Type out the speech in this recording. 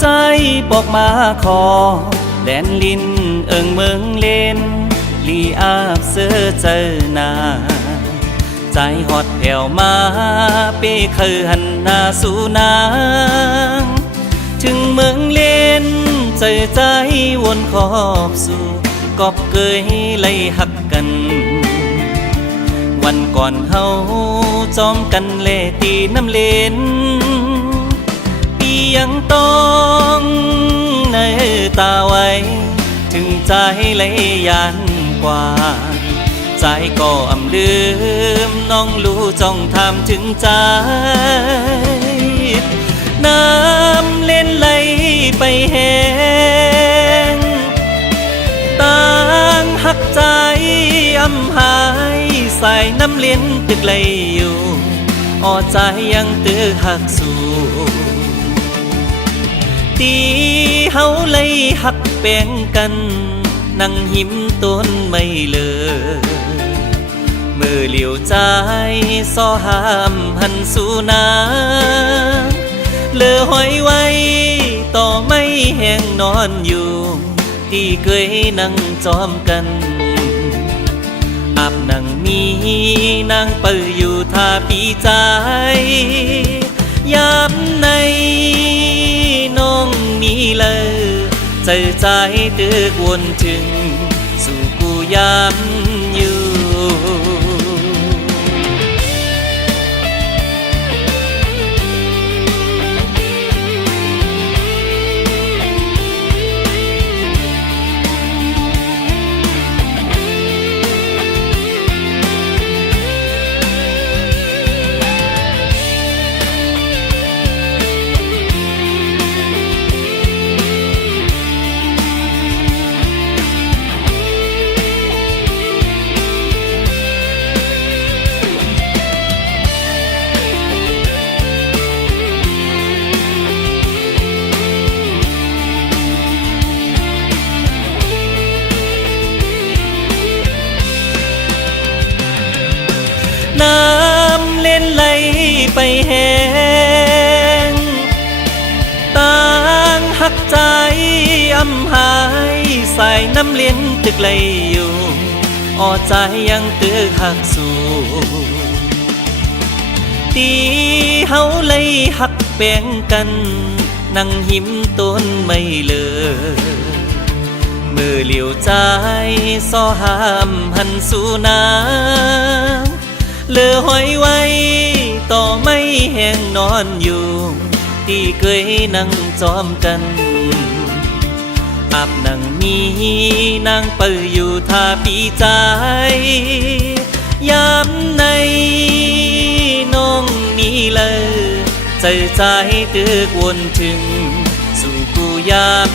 ใจปอกมาคอแลนลินเอิงเมืองเล่นลีอาบเสื้อเจอหน้าใจหอดแผ่วมาเป้เคยหันหน้าสู่นางถึงเมืองเล่นเจอใจวนขอบสู่กอบเกยไล่หักกันวันก่อนเฮาจอมกันเล่ตีน้ำเล่นปียังต้องในตาไว้ถึงใจเลยยานกว่าใจก็อำลืมน้องรู้จ้องถามถึงใจน้ำเล่นไหลไปแห้งต่างหักใจอำหายใส่น้ำเล่นตึกไหลอยู่อ้อใจยังตึกหักสู่ตีเฮาเลยหักแบ่งกันนั่งหิมต้นไม่เลยมือเหลียวใจซ้อห้ามหันสู่นาเลอหอยไว้ต่อไม่แห้งนอนอยู่ที่เคยนั่งจอมกันอาบนั่งมีนางเปิดอยู่ท่าปีใจยามในน้องนี้เลยใจใจตึกวนถึงสู่กูยามอยู่น้ำเล่นไหลไปแห้งต่างหักใจอำหายใส่น้ำเล่นตึกไหลอยู่อ้อใจยังตึกหักสู่ตีเฮาเลยหักแบ่งกันนั่งหิมต้นไม่เลยมือเหลียวใจซ้อห้ามหันสู่นาเลือหอยไว้ต่อไม่แห้งนอนอยู่ที่เคยนั่งจอมกันอาบนั่งมีนางเปิดอยู่ท่าปีใจยามในน้องนี้เลยใจใจตึกวนถึงสู่กูยาม